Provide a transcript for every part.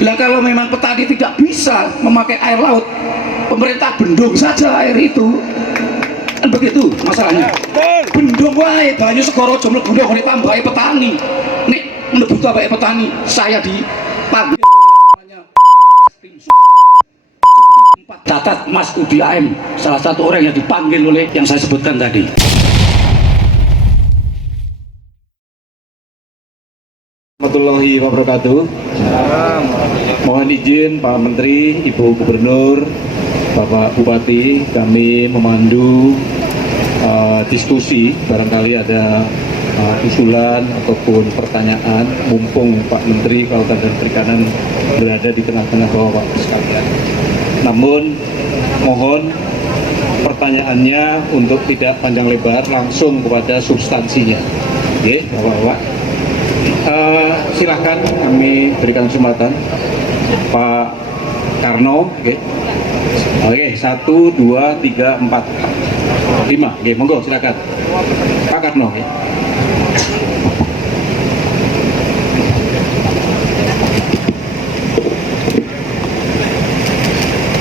Bila kalau memang petani tidak bisa memakai air laut, pemerintah bendung saja air itu. Kan begitu masalahnya. Bendung wae banyu Segara Aja mlebu nek tambahi petani. Nek mlebu tambahi petani, saya dipanggil namanya catat Mas Udi AM, salah satu orang yang dipanggil oleh yang saya sebutkan tadi. Warahmatullahi wabarakatuh. Mohon izin Pak Menteri, Ibu Gubernur, Bapak Bupati, kami memandu diskusi. Barangkali ada usulan ataupun pertanyaan, mumpung Pak Menteri Kelautan dan Perikanan berada di tengah-tengah Bapak sekalian. Namun mohon pertanyaannya untuk tidak panjang lebar, langsung kepada substansinya. Oke, Bapak-Bapak. Silakan kami berikan kesempatan Pak Karno. Oke, 1, 2, 3, 4, 5. Oke, monggo silakan Pak Karno.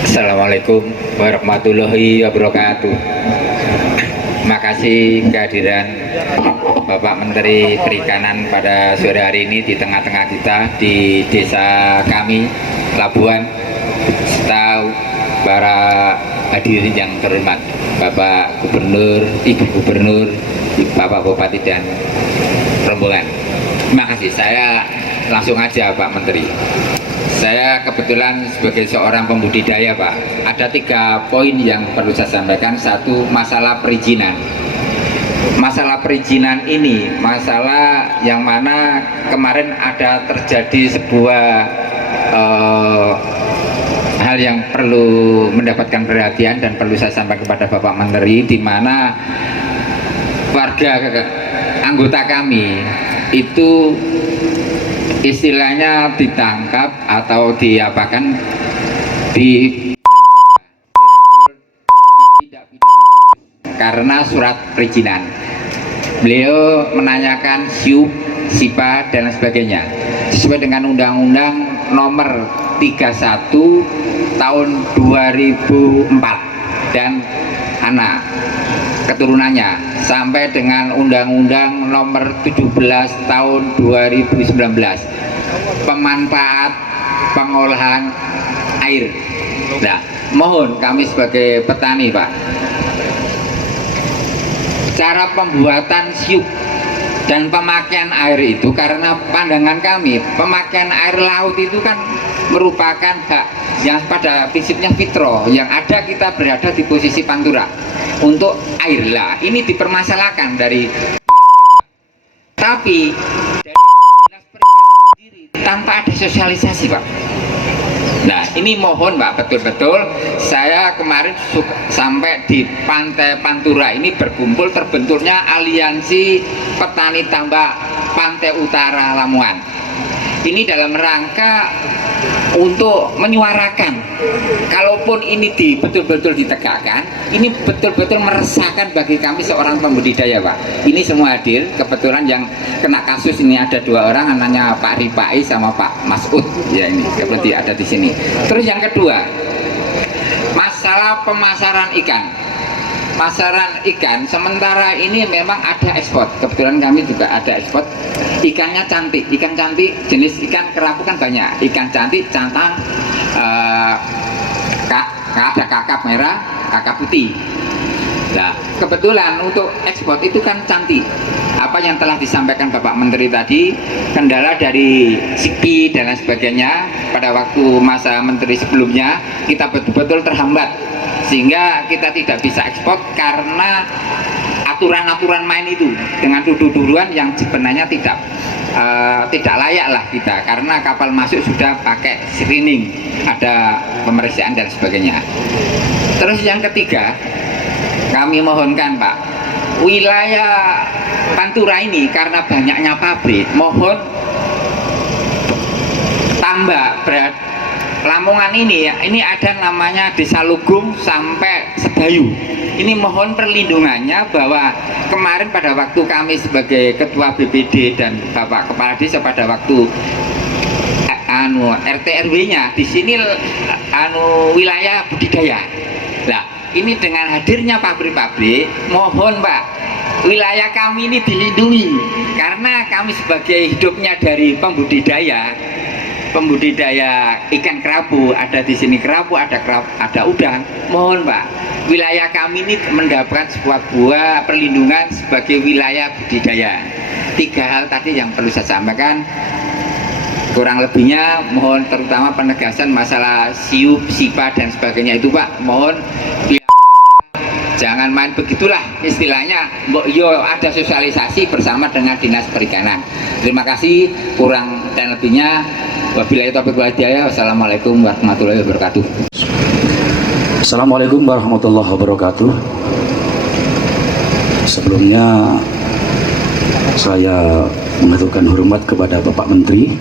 Assalamualaikum warahmatullahi wabarakatuh. Makasih kehadiran Bapak Menteri Perikanan pada sore hari ini di tengah-tengah kita di desa kami, Labuan, serta para hadirin yang terhormat, Bapak Gubernur, Ibu Gubernur, Bapak Bupati dan rombongan. Terima kasih. Saya langsung aja Pak Menteri. Saya kebetulan sebagai seorang pembudidaya Pak, ada 3 poin yang perlu saya sampaikan. Satu, masalah perizinan. Masalah perizinan ini, masalah yang mana kemarin ada terjadi sebuah hal yang perlu mendapatkan perhatian dan perlu saya sampaikan kepada Bapak Menteri, di mana warga anggota kami itu istilahnya ditangkap atau diapakan tidak pidana karena surat perizinan. Beliau menanyakan SIUP, SIPA dan sebagainya sesuai dengan Undang-Undang Nomor 31 Tahun 2004 dan anak keturunannya, sampai dengan Undang-Undang Nomor 17 Tahun 2019 pemanfaat pengolahan air. Nah, mohon kami sebagai petani Pak, cara pembuatan SIUP dan pemakaian air itu, karena pandangan kami pemakaian air laut itu kan merupakan hak yang pada prinsipnya fitrah, yang ada kita berada di posisi pantura untuk air lah. Ini dipermasalahkan dari, tapi dari Dinas Perikanan sendiri tanpa ada sosialisasi Pak. Nah, ini mohon Pak, betul-betul saya kemarin sampai di Pantai Pantura ini berkumpul, terbentuknya Aliansi Petani Tambak Pantai Utara Lamongan. Ini dalam rangka untuk menyuarakan, kalaupun ini betul-betul ditegakkan, ini betul-betul meresahkan bagi kami seorang pembudidaya Pak. Ini semua hadir, kebetulan yang kena kasus ini ada 2 orang, namanya Pak Ripai sama Pak Masud. Ya, ini kebetulan ada di sini. Terus yang kedua, masalah pemasaran ikan. Pasaran ikan sementara ini memang ada ekspor, kebetulan kami juga ada ekspor. Ikannya cantik, ikan cantik, jenis ikan kerapu kan banyak, ikan cantik, cantang, ada kakap merah, kakap putih. Nah, kebetulan untuk ekspor itu kan cantik. Apa yang telah disampaikan Bapak Menteri tadi, kendala dari SIPI dan lain sebagainya pada waktu masa Menteri sebelumnya, kita betul-betul terhambat sehingga kita tidak bisa ekspor karena aturan-aturan main itu dengan tuduh-tuduhan yang sebenarnya tidak layak lah kita, karena kapal masuk sudah pakai screening, ada pemeriksaan dan sebagainya. Terus yang ketiga, kami mohonkan Pak, wilayah Pantura ini karena banyaknya pabrik, mohon tambah berat Lamongan ini ya, ini ada namanya Desa Lugung sampai Sebayu. Ini mohon perlindungannya, bahwa kemarin pada waktu kami sebagai Ketua BPD dan Bapak Kepala Desa pada waktu RT RW-nya di sini wilayah budidaya. Nah, ini dengan hadirnya pabrik-pabrik, mohon Pak, wilayah kami ini dilindungi karena kami sebagai hidupnya dari pembudidaya ikan kerapu, ada di sini kerapu, ada udang. Mohon Pak, wilayah kami ini mendapatkan sebuah perlindungan sebagai wilayah budidaya. 3 hal tadi yang perlu saya sampaikan. Kurang lebihnya mohon terutama penegasan masalah siup, sipa dan sebagainya itu Pak, mohon jangan main begitulah istilahnya. Yo ada sosialisasi bersama dengan Dinas Perikanan. Terima kasih, kurang dan lebihnya wabillahi taufiq wal hidayah. Wassalamualaikum warahmatullahi wabarakatuh. Assalamualaikum warahmatullahi wabarakatuh. Sebelumnya saya mengaturkan hormat kepada Bapak Menteri,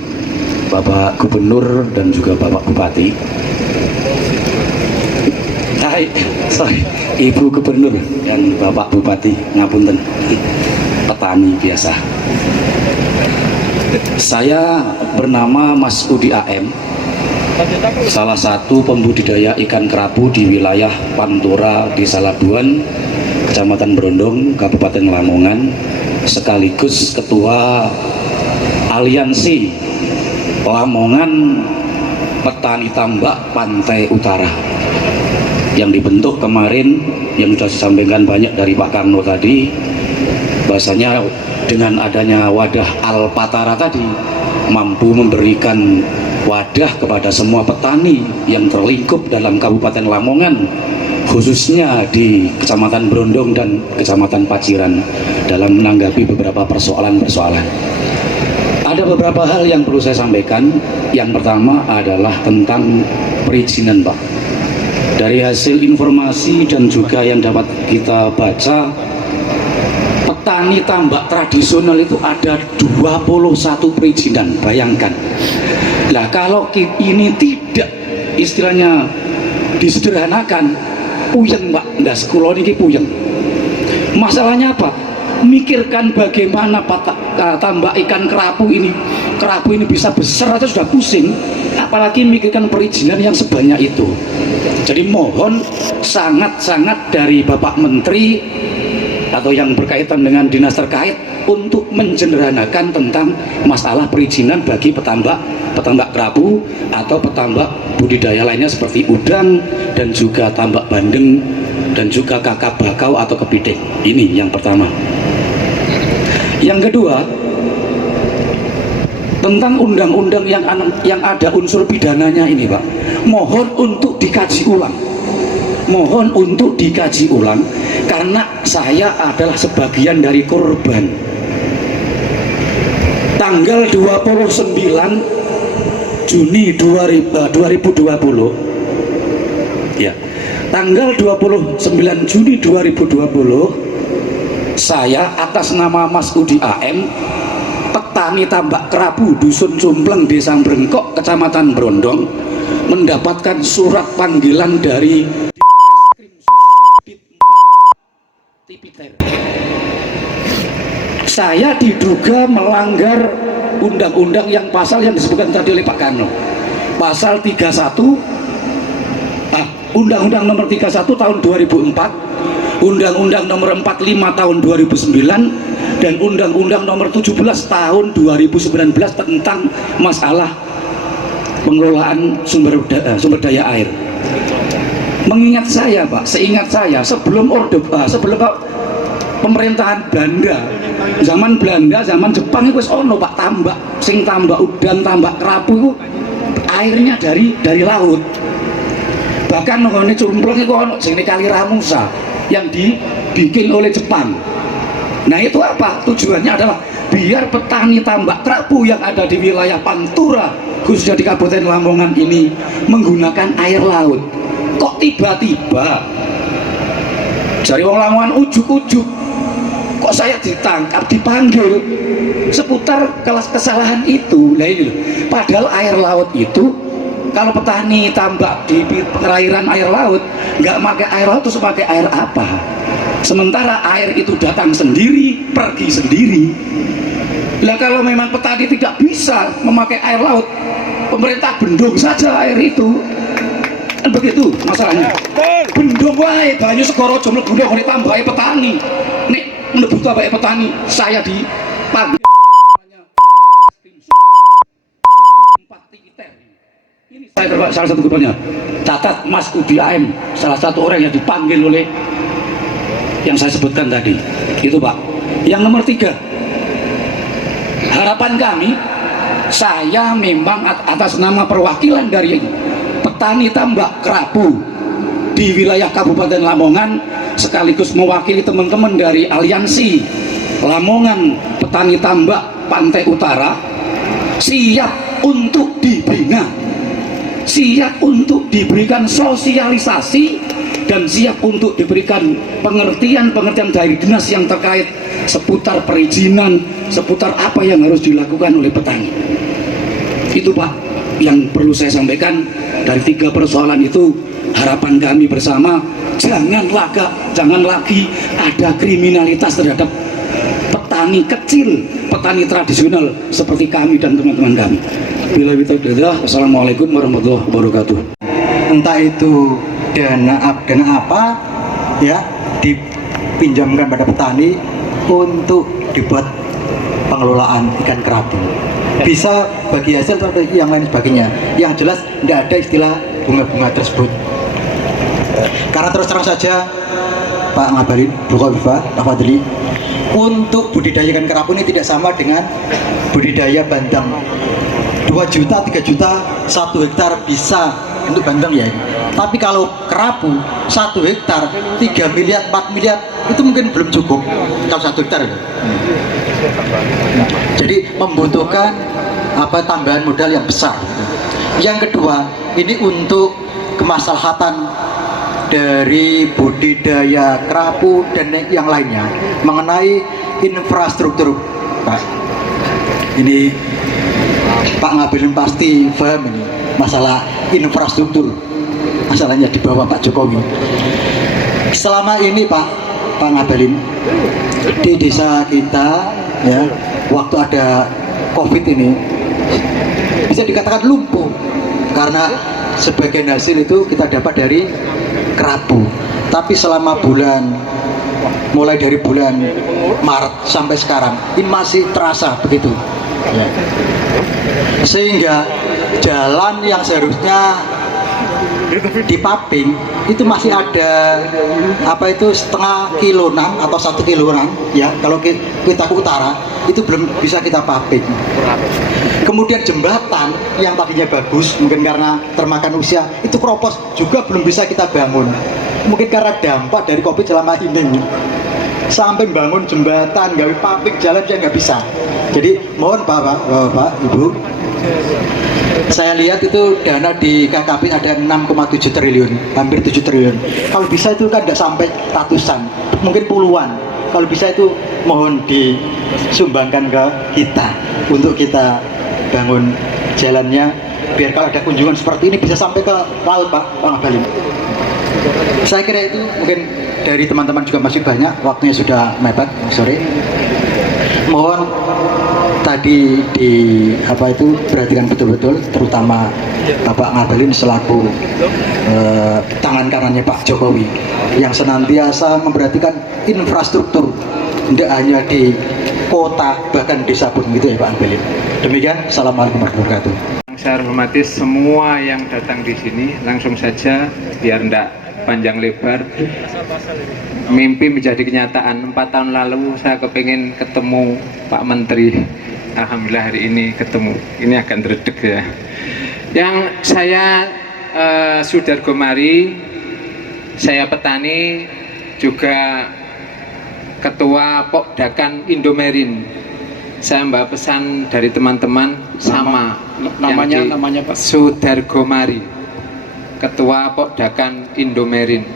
Bapak Gubernur dan juga Bapak Bupati. Sorry, Ibu Gubernur dan Bapak Bupati, ngapunten, petani biasa. Saya bernama Mas Udi AM, salah satu pembudidaya ikan kerapu di wilayah Pantura, Desa Labuan, Kecamatan Brondong, Kabupaten Lamongan, sekaligus Ketua Aliansi Lamongan Petani Tambak Pantai Utara yang dibentuk kemarin, yang sudah disampaikan banyak dari Pak Karno tadi, bahasanya dengan adanya wadah Alpatara tadi mampu memberikan wadah kepada semua petani yang terlingkup dalam Kabupaten Lamongan, khususnya di Kecamatan Brondong dan Kecamatan Paciran, dalam menanggapi beberapa persoalan-persoalan. Ada beberapa hal yang perlu saya sampaikan. Yang pertama adalah tentang perizinan Pak. Dari hasil informasi dan juga yang dapat kita baca, petani tambak tradisional itu ada 21 perizinan, bayangkan. Nah kalau ini tidak istilahnya disederhanakan, puyeng Pak, nggak sekolah ini puyeng. Masalahnya apa? Mikirkan bagaimana tambak ikan kerapu ini bisa besar aja sudah pusing, apalagi mikirkan perizinan yang sebanyak itu. Jadi mohon sangat-sangat dari Bapak Menteri atau yang berkaitan dengan dinas terkait untuk menjederhanakan tentang masalah perizinan bagi petambak kerapu atau petambak budidaya lainnya seperti udang dan juga tambak bandeng dan juga kakap bakau atau kepiting. Ini yang pertama. Yang kedua, tentang undang-undang yang ada unsur pidananya ini Pak, mohon untuk dikaji ulang. Mohon untuk dikaji ulang karena saya adalah sebagian dari korban. Tanggal 29 Juni 2020 ya, tanggal 29 Juni 2020 saya atas nama Mas Udi AM, petani tambak kerapu Dusun Cumpleng, Desa Brengkok, Kecamatan Brondong, mendapatkan surat panggilan dari saya diduga melanggar undang-undang yang pasal yang disebutkan tadi oleh Pak Karno, pasal 31 Undang-Undang nomor 31 tahun 2004, Undang-Undang nomor 45 tahun 2009, dan Undang-Undang nomor 17 tahun 2019 tentang masalah pengelolaan sumber daya air. Mengingat saya Pak, seingat saya sebelum pemerintahan Belanda, zaman Belanda, zaman Jepang itu ono Pak tambak, sing tambak udang, tambak kerapu itu airnya dari laut. Bahkan ngene Cumpleng itu ono sing Kali Ramusa yang dibikin oleh Jepang. Nah itu apa? Tujuannya adalah biar petani tambak kerapu yang ada di wilayah Pantura, khususnya di Kabupaten Lamongan ini, menggunakan air laut. Kok tiba-tiba dari wong Lamongan ujuk-ujuk kok saya ditangkap, dipanggil seputar kesalahan itu. Nah ini loh, padahal air laut itu, kalau petani tambak di perairan air laut nggak pakai air laut, terus pakai air apa? Sementara air itu datang sendiri, pergi sendiri. Lah kalau memang petani tidak bisa memakai air laut, pemerintah bendung saja air itu. Kan begitu masalahnya. Bendung wae banyu segara aja mlebu nek tambahi petani. Nek mlebu tambahi petani, saya di pagi ini saya terima salah satu gubernurnya. Catat Mas Udi AM, salah satu orang yang dipanggil oleh yang saya sebutkan tadi. Itu Pak. Yang nomor 3, harapan kami, saya memang atas nama perwakilan dari petani tambak kerapu di wilayah Kabupaten Lamongan, sekaligus mewakili teman-teman dari Aliansi Lamongan Petani Tambak Pantai Utara, siap untuk dibina, siap untuk diberikan sosialisasi, dan siap untuk diberikan pengertian-pengertian dari dinas yang terkait seputar perizinan, seputar apa yang harus dilakukan oleh petani. Itu Pak yang perlu saya sampaikan. Dari 3 persoalan itu, harapan kami bersama, jangan lagi ada kriminalitas terhadap petani kecil, petani tradisional seperti kami dan teman-teman kami. Bila Wassalamualaikum warahmatullahi wabarakatuh. Entah itu dana apa ya dipinjamkan pada petani untuk dibuat pengelolaan ikan kerapu, bisa bagi hasil atau yang lain sebagainya. Yang jelas tidak ada istilah bunga-bunga tersebut, karena terus terang saja Pak Ngabalin, Bu Khofifah, Pak Fadli, untuk budidaya ikan kerapu ini tidak sama dengan budidaya bandeng. 2 juta, 3 juta 1 hektar bisa untuk bandeng ya. Tapi kalau kerapu 1 hektar 3 miliar, 4 miliar itu mungkin belum cukup kalau 1 hektar. Jadi membutuhkan tambahan modal yang besar. Yang kedua, ini untuk kemaslahatan dari budidaya kerapu dan yang lainnya mengenai infrastruktur, Pak. Ini Pak Ngabalin pasti paham ini masalah infrastruktur, masalahnya di bawah Pak Jokowi. Selama ini Pak Ngabalin, di desa kita ya, waktu ada COVID ini bisa dikatakan lumpuh karena sebagian hasil itu kita dapat dari kerapu. Tapi selama mulai dari bulan Maret sampai sekarang ini masih terasa begitu ya. Sehingga jalan yang seharusnya di Paping itu masih ada setengah kiloan atau 1 kiloan ya, kalau kita ke utara itu belum bisa kita paping. Kemudian jembatan yang tadinya bagus mungkin karena termakan usia itu keropos juga belum bisa kita bangun, mungkin karena dampak dari COVID selama ini. Sampai bangun jembatan, gawe paping, jalan saya nggak bisa. Jadi mohon Bapak, Ibu, saya lihat itu dana di KKP ada 6,7 triliun, hampir 7 triliun. Kalau bisa itu kan nggak sampai ratusan, mungkin puluhan. Kalau bisa itu mohon disumbangkan ke kita untuk kita bangun jalannya, biar kalau ada kunjungan seperti ini bisa sampai ke laut, Pak Ngabalin. Saya kira itu mungkin dari teman-teman juga masih banyak, waktunya sudah mepet sore. Mohon tadi perhatikan betul-betul, terutama Bapak Ngabalin selaku tangan kanannya Pak Jokowi yang senantiasa memperhatikan infrastruktur, tidak hanya di kota bahkan desa pun gitu ya Pak Ngabalin. Demikian, assalamualaikum warahmatullahi wabarakatuh. Saya hormati semua yang datang di sini. Langsung saja biar tidak panjang lebar. Mimpi menjadi kenyataan. 4 tahun lalu saya kepingin ketemu Pak Menteri. Alhamdulillah hari ini ketemu. Ini akan teredek ya. Yang saya Sudargo Mari, saya petani, juga ketua Pokdakan Indomerin. Saya mbak pesan dari teman-teman sama namanya Pak Sudargo Mari, ketua Pokdakan Indomerin.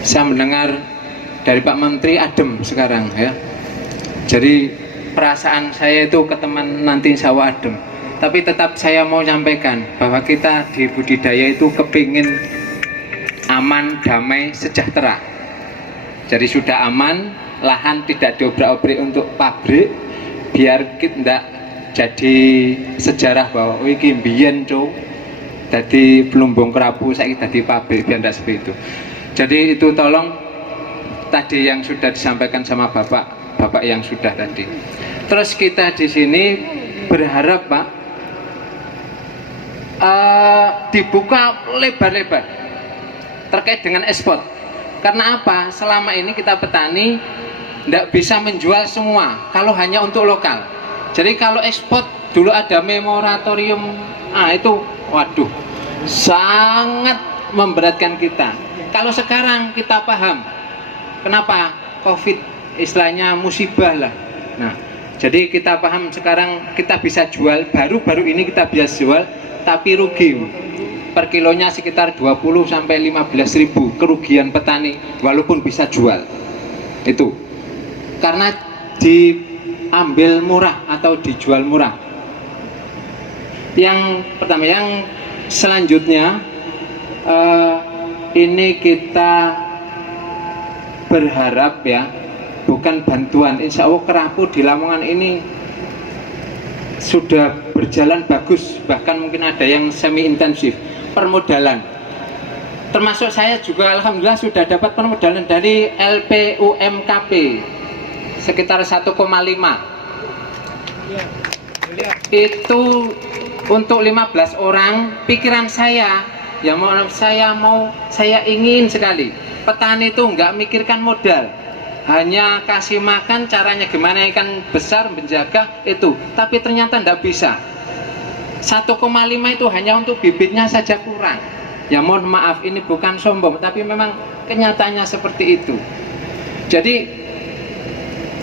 Saya mendengar dari Pak Menteri adem sekarang ya. Jadi perasaan saya itu ke teman nanti sawah adem. Tapi tetap saya mau nyampaikan bahwa kita di budidaya itu kepingin aman, damai, sejahtera. Jadi sudah aman, lahan tidak diobrak-abrik untuk pabrik, biar kita tidak jadi sejarah bahwa iki mbiyen cuk dadi Blumbung Kerapu saiki dadi pabrik biar ndak seperti itu. Jadi itu tolong tadi yang sudah disampaikan sama Bapak yang sudah tadi. Terus kita di sini berharap Pak dibuka lebar-lebar terkait dengan ekspor. Karena apa? Selama ini kita petani tidak bisa menjual semua kalau hanya untuk lokal. Jadi kalau ekspor dulu ada moratorium, itu waduh sangat memberatkan kita. Kalau sekarang kita paham kenapa COVID istilahnya musibah lah. Nah, jadi kita paham sekarang kita bisa jual, baru-baru ini kita bisa jual tapi rugi. Per kilonya sekitar 20 sampai 15 ribu kerugian petani walaupun bisa jual. Itu karena diambil murah atau dijual murah. Yang pertama, yang selanjutnya ini kita berharap ya, bukan bantuan. Insya Allah Kerapu di Lamongan ini sudah berjalan bagus, bahkan mungkin ada yang semi intensif. Permodalan, termasuk saya juga alhamdulillah sudah dapat permodalan dari LPUMKP sekitar 1,5. Itu untuk 15 orang. Pikiran saya ya, saya ingin sekali petani itu nggak mikirkan modal, hanya kasih makan, caranya gimana ikan besar menjaga itu, tapi ternyata nggak bisa. 1,5 itu hanya untuk bibitnya saja kurang. Ya mohon maaf, ini bukan sombong, tapi memang kenyataannya seperti itu. Jadi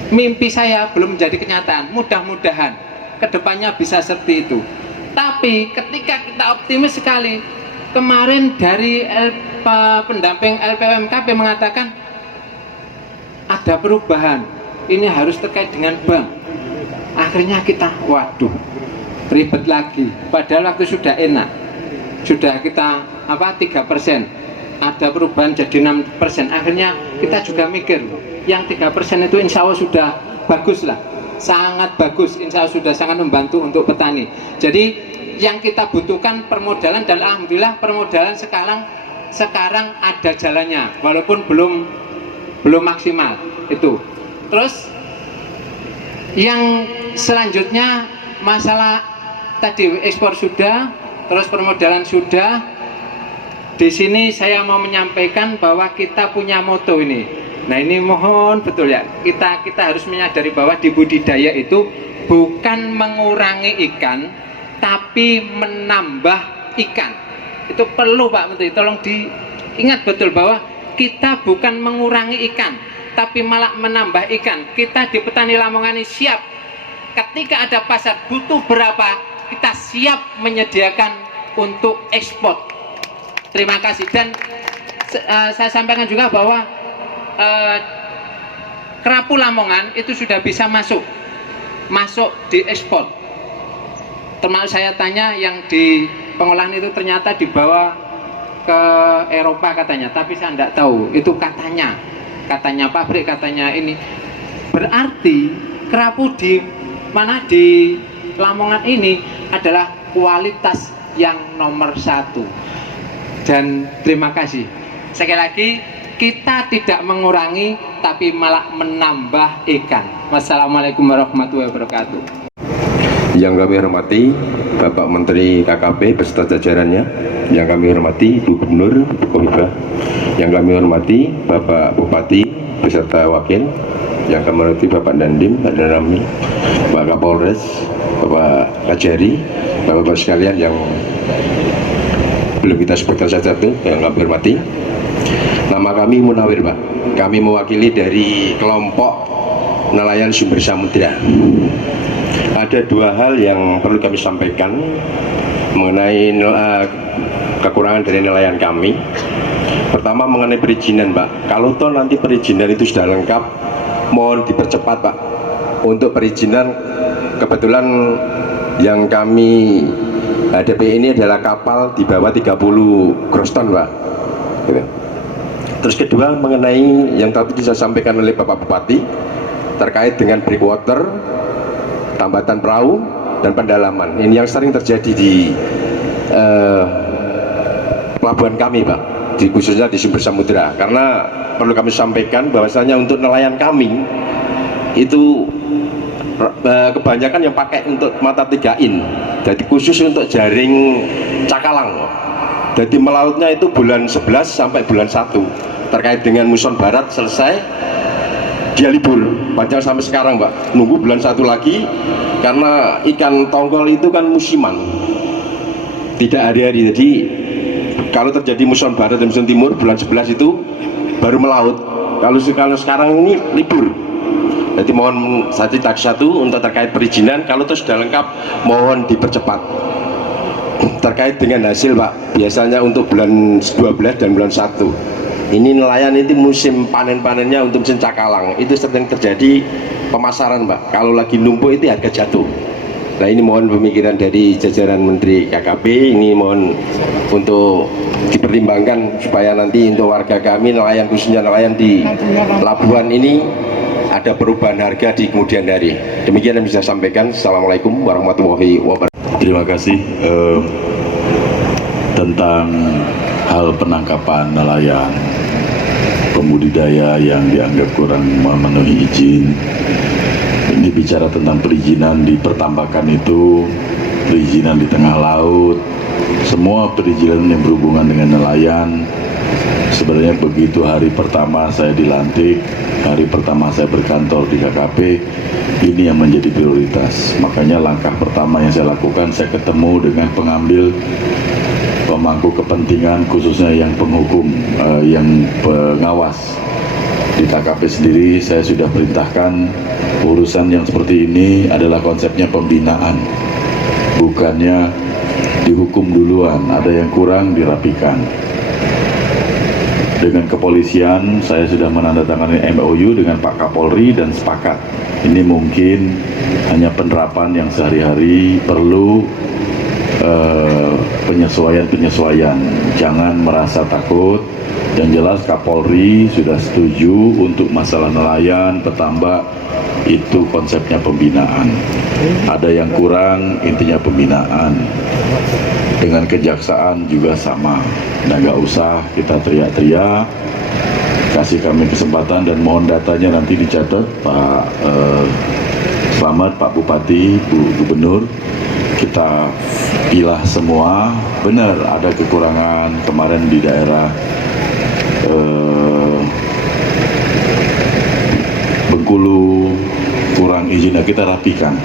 mimpi saya belum menjadi kenyataan. Mudah-mudahan kedepannya bisa seperti itu. Tapi ketika kita optimis sekali, kemarin dari pendamping LPUMKP mengatakan ada perubahan. Ini harus terkait dengan bank. Akhirnya kita, waduh, ribet lagi. Padahal waktu sudah enak, sudah kita 3%, ada perubahan jadi 6%. Akhirnya kita juga mikir, yang 3% itu insya Allah sudah bagus lah, sangat bagus, insya Allah sudah sangat membantu untuk petani. Jadi yang kita butuhkan permodalan, dan alhamdulillah permodalan sekarang ada jalannya, walaupun belum maksimal itu. Terus yang selanjutnya masalah tadi ekspor sudah, terus permodalan sudah. Di sini saya mau menyampaikan bahwa kita punya moto ini. Nah ini mohon betul ya, kita harus menyadari bahwa di budidaya itu bukan mengurangi ikan, tapi menambah ikan. Itu perlu Pak Menteri, tolong diingat betul bahwa kita bukan mengurangi ikan, tapi malah menambah ikan. Kita di petani Lamongan ini siap, ketika ada pasar butuh berapa, kita siap menyediakan untuk ekspor. Terima kasih. Dan saya sampaikan juga bahwa Kerapu Lamongan itu sudah bisa masuk di ekspor. Termasuk saya tanya yang di pengolahan itu ternyata dibawa ke Eropa katanya, tapi saya tidak tahu itu katanya pabrik, katanya ini. Berarti kerapu di Lamongan ini adalah kualitas yang nomor 1. Dan terima kasih sekali lagi, kita tidak mengurangi tapi malah menambah ikan. Wassalamualaikum warahmatullahi wabarakatuh. Yang kami hormati Bapak Menteri KKP beserta jajarannya, yang kami hormati Bu Gubernur Kofifa, yang kami hormati Bapak Bupati beserta wakil, yang kami hormati Bapak Dandim, Pak Danami, Pak Kapolres, Bapak Kajari, Bapak-Bapak sekalian yang belum kita sebutkan satu-satu, yang kami hormati. Nama kami Munawir Pak, kami mewakili dari kelompok nelayan sumber samudra. Ada dua hal yang perlu kami sampaikan mengenai kekurangan dari nelayan kami. Pertama mengenai perizinan Pak, kalau toh nanti perizinan itu sudah lengkap, mohon dipercepat Pak. Untuk perizinan, kebetulan yang kami hadapi ini adalah kapal di bawah 30 gross ton Pak gitu. Terus kedua mengenai yang tadi saya sampaikan oleh Bapak Bupati terkait dengan breakwater, tambatan perahu, dan pendalaman. Ini yang sering terjadi di pelabuhan kami, Pak, khususnya di Sumber Samudra. Karena perlu kami sampaikan bahwasanya untuk nelayan kami itu kebanyakan yang pakai untuk mata 3 in, jadi khusus untuk jaring cakalang. Jadi melautnya itu bulan 11 sampai bulan 1 terkait dengan muson barat selesai dia libur panjang sampai sekarang, Pak, nunggu bulan 1 lagi karena ikan tongkol itu kan musiman, tidak hari-hari. Jadi kalau terjadi muson barat dan muson timur bulan 11 itu baru melaut. Kalau sekarang ini libur. Jadi mohon satu untuk terkait perizinan, kalau itu sudah lengkap mohon dipercepat. Terkait dengan hasil, Pak, biasanya untuk bulan 12 dan bulan 1 ini nelayan itu musim panen-panennya untuk musim cakalang itu sering terjadi pemasaran, Pak. Kalau lagi numpuk itu harga jatuh. Nah, ini mohon pemikiran dari jajaran Menteri KKP, ini mohon untuk dipertimbangkan supaya nanti untuk warga kami nelayan, khususnya nelayan di pelabuhan ini ada perubahan harga di kemudian hari. Demikian yang bisa saya sampaikan. Assalamualaikum warahmatullahi wabarakatuh. Terima kasih. Tentang hal penangkapan nelayan pembudidaya yang dianggap kurang memenuhi izin. Ini bicara tentang perizinan di pertambakan itu, perizinan di tengah laut, semua perizinan yang berhubungan dengan nelayan. Sebenarnya begitu hari pertama saya dilantik, hari pertama saya berkantor di KKP, ini yang menjadi prioritas. Makanya langkah pertama yang saya lakukan, saya ketemu dengan pengambil pemangku kepentingan, khususnya yang penghukum, yang pengawas di KKP sendiri. Saya sudah perintahkan urusan yang seperti ini adalah konsepnya pembinaan, bukannya dihukum duluan. Ada yang kurang dirapikan. Dengan kepolisian saya sudah menandatangani MOU dengan Pak Kapolri dan sepakat ini mungkin hanya penerapan yang sehari-hari, perlu penyesuaian, jangan merasa takut. Yang jelas Kapolri sudah setuju untuk masalah nelayan, petambak, itu konsepnya pembinaan. Ada yang kurang, intinya pembinaan. Dengan kejaksaan juga sama. Nah, nggak usah kita teriak-teriak, kasih kami kesempatan dan mohon datanya nanti dicatat Pak Slamet, Pak Bupati, Bu Gubernur. Kita pilah semua. Benar ada kekurangan kemarin di daerah Bengkulu kurang izin, kita rapikan,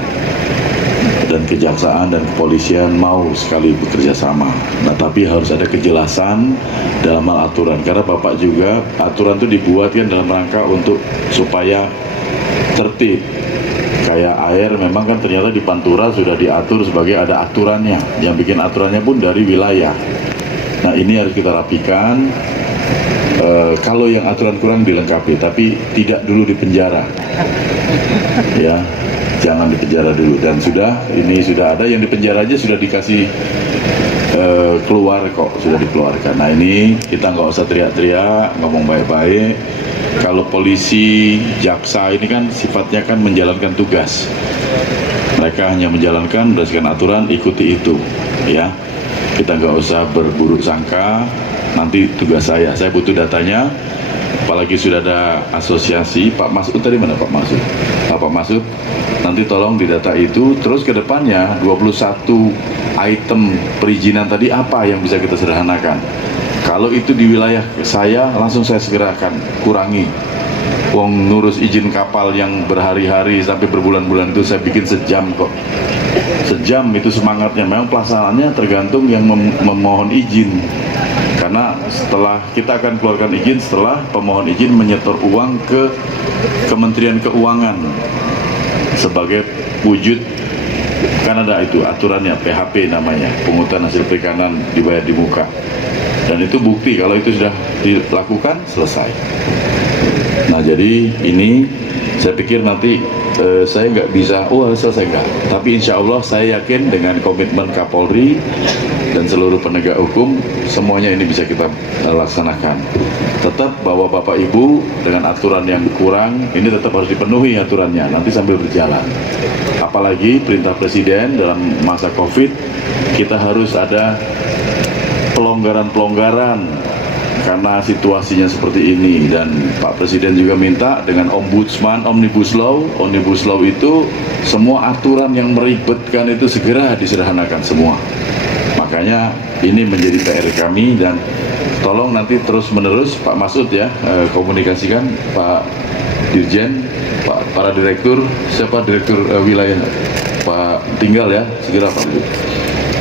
dan kejaksaan dan kepolisian mau sekali bekerja sama. Nah, tapi harus ada kejelasan dalam hal aturan, karena Bapak juga aturan itu dibuat kan dalam rangka untuk supaya tertib. Kayak air memang kan ternyata di Pantura sudah diatur sebagai ada aturannya, yang bikin aturannya pun dari wilayah. Nah, ini harus kita rapikan. Kalau yang aturan kurang dilengkapi, tapi tidak dulu dipenjara, ya, jangan dipenjara dulu. Dan ini sudah ada yang dipenjara aja sudah dikasih keluar kok, sudah dikeluarkan. Nah, ini kita nggak usah teriak-teriak, ngomong baik-baik. Kalau polisi, jaksa ini kan sifatnya kan menjalankan tugas. Mereka hanya menjalankan berdasarkan aturan, ikuti itu, ya. Kita nggak usah berburuk sangka. Nanti tugas saya butuh datanya. Apalagi sudah ada asosiasi. Pak Masud tadi mana Pak Masud? Pak Masud, nanti tolong didata itu. Terus ke depannya 21 item perizinan tadi apa yang bisa kita sederhanakan. Kalau itu di wilayah saya, langsung saya segerakan, kurangi. Wong ngurus izin kapal yang berhari-hari sampai berbulan-bulan itu saya bikin sejam kok. Sejam itu semangatnya. Memang pelaksanaannya tergantung yang memohon izin. Karena setelah kita akan keluarkan izin, setelah pemohon izin menyetor uang ke Kementerian Keuangan sebagai wujud, kan ada itu aturannya, PHP namanya, pungutan hasil perikanan dibayar di muka. Dan itu bukti kalau itu sudah dilakukan, selesai. Nah, jadi ini saya pikir nanti saya nggak bisa, selesai nggak. Tapi insya Allah saya yakin dengan komitmen Kapolri dan seluruh penegak hukum, semuanya ini bisa kita laksanakan. Tetap bahwa Bapak Ibu dengan aturan yang kurang, ini tetap harus dipenuhi aturannya, nanti sambil berjalan. apalagi perintah Presiden dalam masa COVID, kita harus ada pelonggaran-pelonggaran karena situasinya seperti ini. Dan Pak Presiden juga minta dengan Ombudsman, Omnibus Law itu semua aturan yang meribetkan itu segera disederhanakan semua. Makanya ini menjadi PR kami, dan tolong nanti terus menerus Pak Masud ya, komunikasikan Pak Dirjen, para direktur, siapa direktur wilayah, Pak tinggal ya, segera Pak.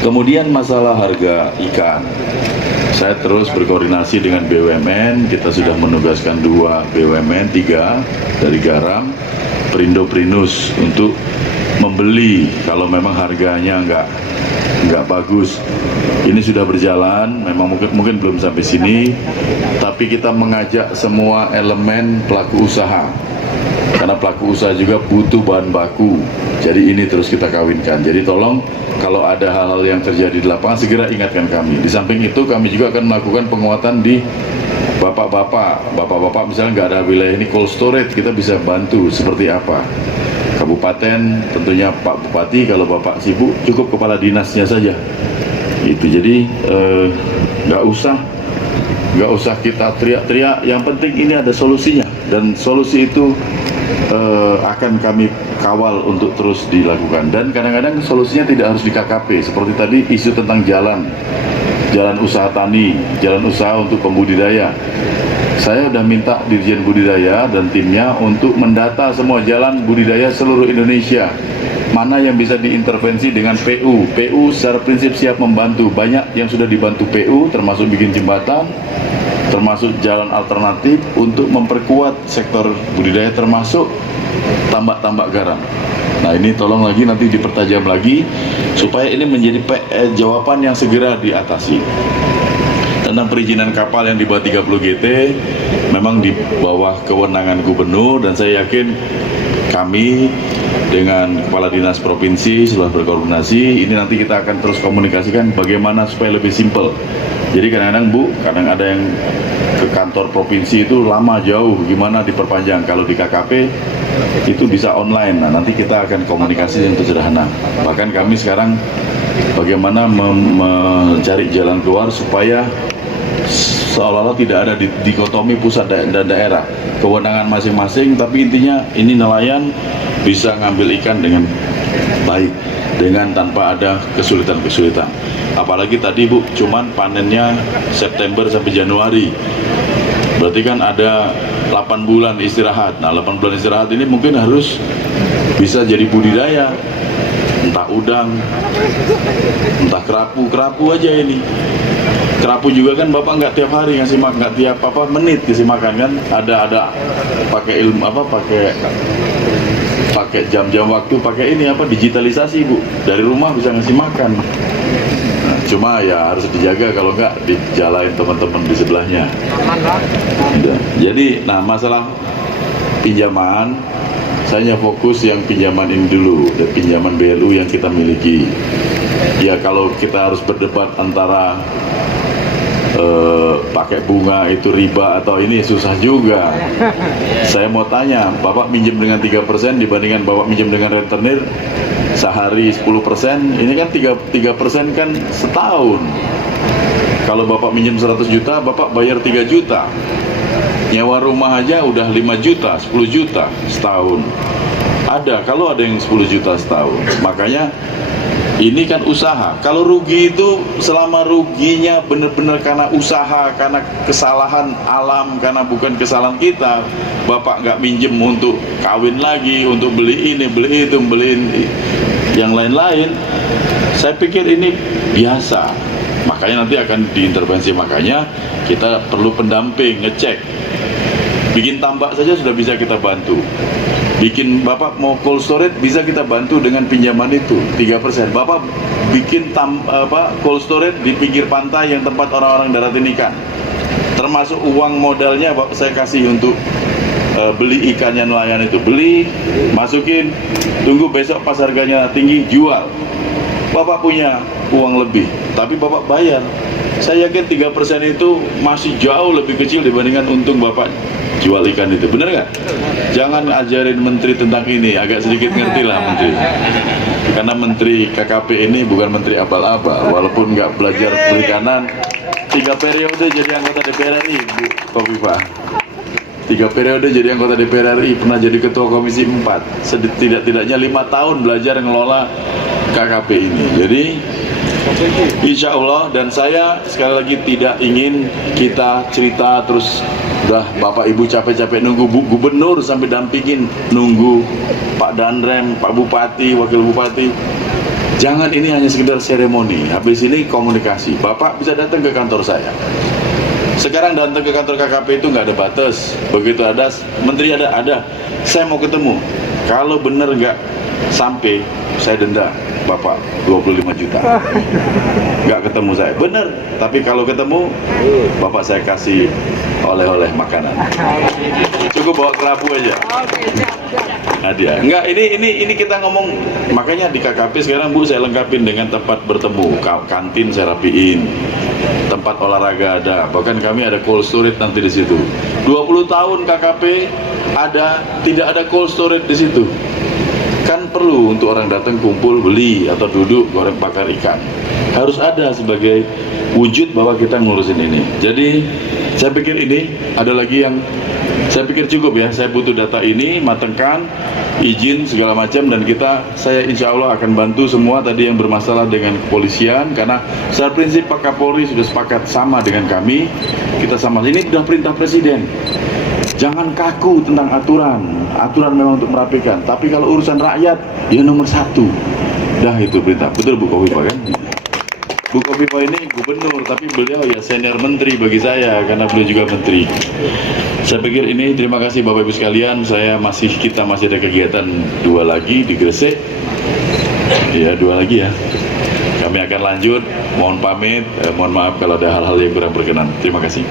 Kemudian masalah harga ikan, saya terus berkoordinasi dengan BUMN, kita sudah menugaskan 2 BUMN, 3 dari garam, Perindo Perinus untuk membeli kalau memang harganya nggak bagus. Ini sudah berjalan, memang mungkin belum sampai sini, tapi kita mengajak semua elemen pelaku usaha, karena pelaku usaha juga butuh bahan baku. Jadi ini terus kita kawinkan. Jadi tolong kalau ada hal-hal yang terjadi di lapangan segera ingatkan kami. Di samping itu kami juga akan melakukan penguatan di bapak-bapak misalnya nggak ada wilayah ini cold storage, kita bisa bantu seperti apa. Kabupaten tentunya Pak Bupati, kalau Bapak sibuk cukup kepala dinasnya saja. Itu jadi nggak usah kita teriak-teriak, yang penting ini ada solusinya, dan solusi itu akan kami kawal untuk terus dilakukan. Dan kadang-kadang solusinya tidak harus di KKP, seperti tadi isu tentang jalan usaha tani, jalan usaha untuk pembudidaya. Saya sudah minta Dirjen Budidaya dan timnya untuk mendata semua jalan budidaya seluruh Indonesia, mana yang bisa diintervensi dengan PU. PU secara prinsip siap membantu, banyak yang sudah dibantu PU, termasuk bikin jembatan, termasuk jalan alternatif untuk memperkuat sektor budidaya, termasuk tambak-tambak garam. Nah ini tolong lagi nanti dipertajam lagi supaya ini menjadi jawaban yang segera diatasi. Tentang perizinan kapal yang di bawah 30 GT memang di bawah kewenangan gubernur, dan saya yakin kami dengan kepala dinas provinsi setelah berkoordinasi ini nanti kita akan terus komunikasikan bagaimana supaya lebih simpel. Jadi kadang-kadang kadang ada yang ke kantor provinsi itu lama jauh, gimana diperpanjang. Kalau di KKP itu bisa online. Nah nanti kita akan komunikasi yang sederhana. Bahkan kami sekarang bagaimana mencari jalan keluar supaya seolah-olah tidak ada dikotomi pusat dan daerah, kewenangan masing-masing, tapi intinya ini nelayan bisa ngambil ikan dengan baik, dengan tanpa ada kesulitan-kesulitan. Apalagi tadi Bu, cuman panennya September sampai Januari, berarti kan ada 8 bulan istirahat. Nah 8 bulan istirahat ini mungkin harus bisa jadi budidaya, entah udang, entah kerapu aja ini. Kerapu juga kan Bapak nggak tiap hari ngasih makan, nggak tiap menit kasih makan kan, ada pakai ilmu pakai jam-jam waktu, pakai ini digitalisasi Bu, dari rumah bisa ngasih makan. Nah, cuma ya harus dijaga kalau nggak dijalain teman-teman di sebelahnya. Jadi masalah pinjaman, saya fokus yang pinjaman ini dulu, dan pinjaman BLU yang kita miliki. Ya kalau kita harus berdebat antara pakai bunga itu riba atau ini susah juga. Saya mau tanya, Bapak minjem dengan 3% dibandingkan Bapak minjem dengan rentenir sehari 10%, ini kan 3% kan setahun. Kalau Bapak minjem 100 juta, Bapak bayar 3 juta. Nyewa rumah aja udah 5 juta, 10 juta setahun. Kalau ada yang 10 juta setahun. Makanya ini kan usaha. Kalau rugi itu selama ruginya benar-benar karena usaha, karena kesalahan alam, karena bukan kesalahan kita. Bapak nggak minjem untuk kawin lagi, untuk beli ini, beli itu, beli yang lain-lain. Saya pikir ini biasa. Makanya nanti akan diintervensi. Makanya kita perlu pendamping, ngecek. Bikin tambak saja sudah bisa kita bantu. Bikin Bapak mau cold storage bisa kita bantu dengan pinjaman itu 3%. Bapak bikin cold storage di pinggir pantai yang tempat orang-orang daratin ikan, termasuk uang modalnya Bapak saya kasih untuk beli ikannya nelayan itu, beli, masukin, tunggu besok pas harganya tinggi jual. Bapak punya uang lebih, tapi Bapak bayar. Saya yakin 3% itu masih jauh lebih kecil dibandingkan untung Bapak jual ikan itu, bener nggak? Jangan ajarin menteri tentang ini, agak sedikit ngerti lah menteri, karena menteri KKP ini bukan menteri abal-abal, walaupun nggak belajar perikanan. 3 periode jadi anggota DPR RI, Bu Kofifa. 3 periode jadi anggota DPR RI, pernah jadi ketua komisi 4, setidak-tidaknya 5 tahun belajar ngelola KKP ini. Jadi insya Allah, dan saya sekali lagi tidak ingin kita cerita terus udah Bapak Ibu capek-capek nunggu gubernur sampai dampingin, nunggu Pak Danrem, Pak Bupati, Wakil Bupati. Jangan ini hanya sekedar seremoni, habis ini komunikasi. Bapak bisa datang ke kantor saya. Sekarang datang ke kantor KKP itu nggak ada batas. Begitu ada menteri ada. Saya mau ketemu. Kalau benar nggak sampai, saya denda Bapak 25 juta. Nggak ketemu saya, benar. Tapi kalau ketemu, Bapak saya kasih oleh-oleh makanan. Cukup bawa kerapu aja. Hadiah. Enggak, ini kita ngomong, makanya di KKP sekarang Bu saya lengkapin dengan tempat bertemu, kantin saya rapiin, tempat olahraga ada, bahkan kami ada cold storage nanti di situ. 20 tahun KKP ada, tidak ada cold storage di situ. Kan perlu untuk orang datang kumpul beli atau duduk goreng bakar ikan. Harus ada sebagai wujud bahwa kita ngurusin ini. Jadi saya pikir ini ada lagi yang saya pikir cukup ya. Saya butuh data ini, matangkan, izin segala macam, dan saya insya Allah akan bantu semua tadi yang bermasalah dengan kepolisian, karena secara prinsip Pak Kapolri sudah sepakat sama dengan kami. Kita sama, ini sudah perintah Presiden. Jangan kaku tentang aturan. Aturan memang untuk merapikan, tapi kalau urusan rakyat ya nomor 1. Dah itu perintah. Betul Bu Kofifa kan? Bu Kofifa ini gubernur, tapi beliau ya senior menteri bagi saya karena beliau juga menteri. Saya pikir ini, terima kasih Bapak Ibu sekalian. Kita masih ada kegiatan 2 lagi di Gresik. Ya 2 lagi ya. Kami akan lanjut. Mohon pamit, mohon maaf kalau ada hal-hal yang kurang berkenan. Terima kasih.